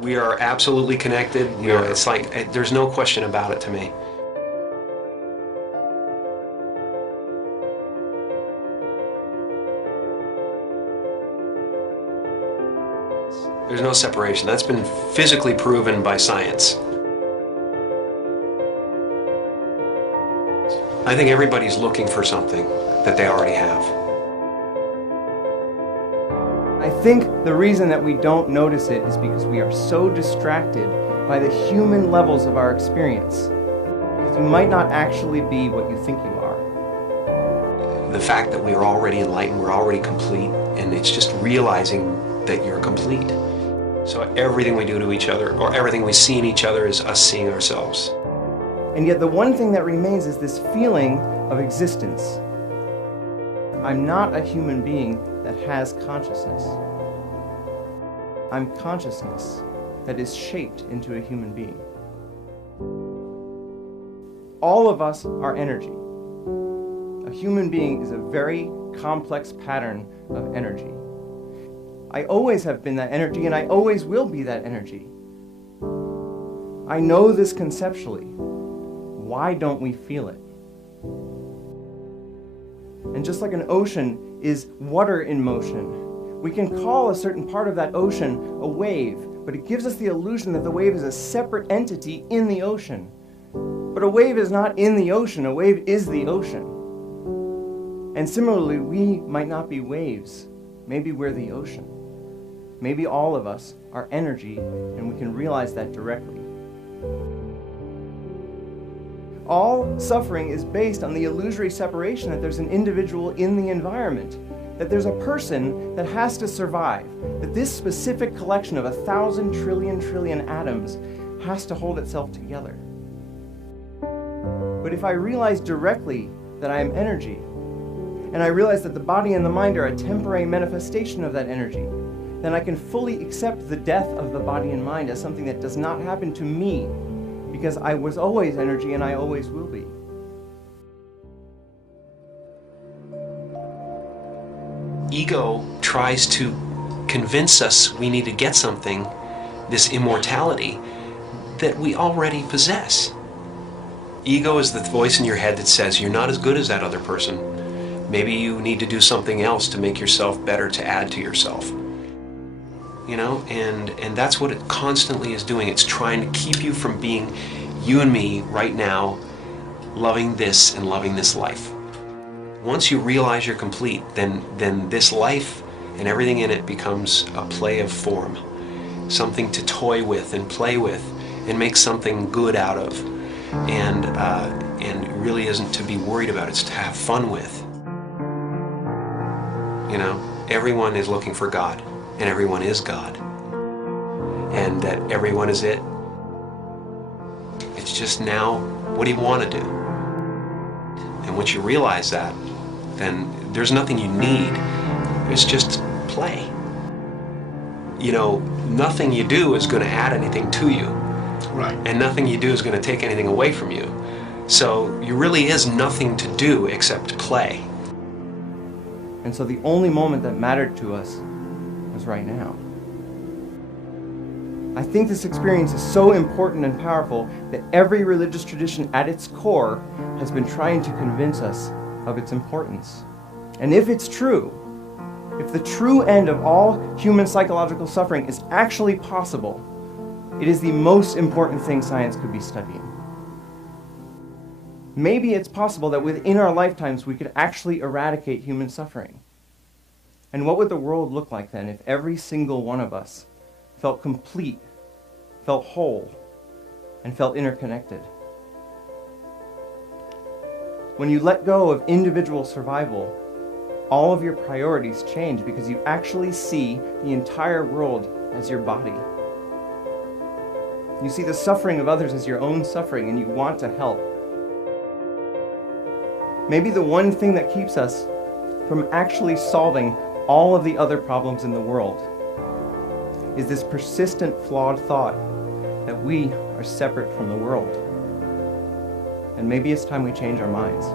We are absolutely connected. It's like, there's no question about it to me. There's no separation. That's been physically proven by science. I think everybody's looking for something that they already have. I think the reason that we don't notice it is because we are so distracted by the human levels of our experience. Because you might not actually be what you think you are. The fact that we are already enlightened, we're already complete, and it's just realizing that you're complete. So everything we do to each other, or everything we see in each other, is us seeing ourselves. And yet the one thing that remains is this feeling of existence. I'm not a human being that has consciousness. I'm consciousness that is shaped into a human being. All of us are energy. A human being is a very complex pattern of energy. I always have been that energy, and I always will be that energy. I know this conceptually. Why don't we feel it? And just like an ocean is water in motion, we can call a certain part of that ocean a wave, but it gives us the illusion that the wave is a separate entity in the ocean. But a wave is not in the ocean, a wave is the ocean. And similarly, we might not be waves. Maybe we're the ocean. Maybe all of us are energy, and we can realize that directly. All suffering is based on the illusory separation that there's an individual in the environment, that there's a person that has to survive, that this specific collection of 1,000 trillion atoms has to hold itself together. But if I realize directly that I am energy, and I realize that the body and the mind are a temporary manifestation of that energy, then I can fully accept the death of the body and mind as something that does not happen to me, because I was always energy and I always will be. Ego tries to convince us we need to get something, this immortality, that we already possess. Ego is the voice in your head that says you're not as good as that other person. Maybe you need to do something else to make yourself better, to add to yourself. You know, and that's what it constantly is doing. It's trying to keep you from being you and me right now, loving this and loving this life. Once you realize you're complete, then this life and everything in it becomes a play of form, something to toy with and play with and make something good out of, and it really isn't to be worried about. It's to have fun with. You know, everyone is looking for God. And everyone is God, and that everyone is it. It's just now, what do you want to do? And once you realize that, then there's nothing you need. It's just play. You know, nothing you do is going to add anything to you. Right. And nothing you do is going to take anything away from you. So there really is nothing to do except play. And so the only moment that mattered to us was right now. I think this experience is so important and powerful that every religious tradition at its core has been trying to convince us of its importance. And if it's true, if the true end of all human psychological suffering is actually possible, it is the most important thing science could be studying. Maybe it's possible that within our lifetimes we could actually eradicate human suffering. And what would the world look like then if every single one of us felt complete, felt whole, and felt interconnected? When you let go of individual survival, all of your priorities change because you actually see the entire world as your body. You see the suffering of others as your own suffering, and you want to help. Maybe the one thing that keeps us from actually solving all of the other problems in the world is this persistent, flawed thought that we are separate from the world. And maybe it's time we change our minds.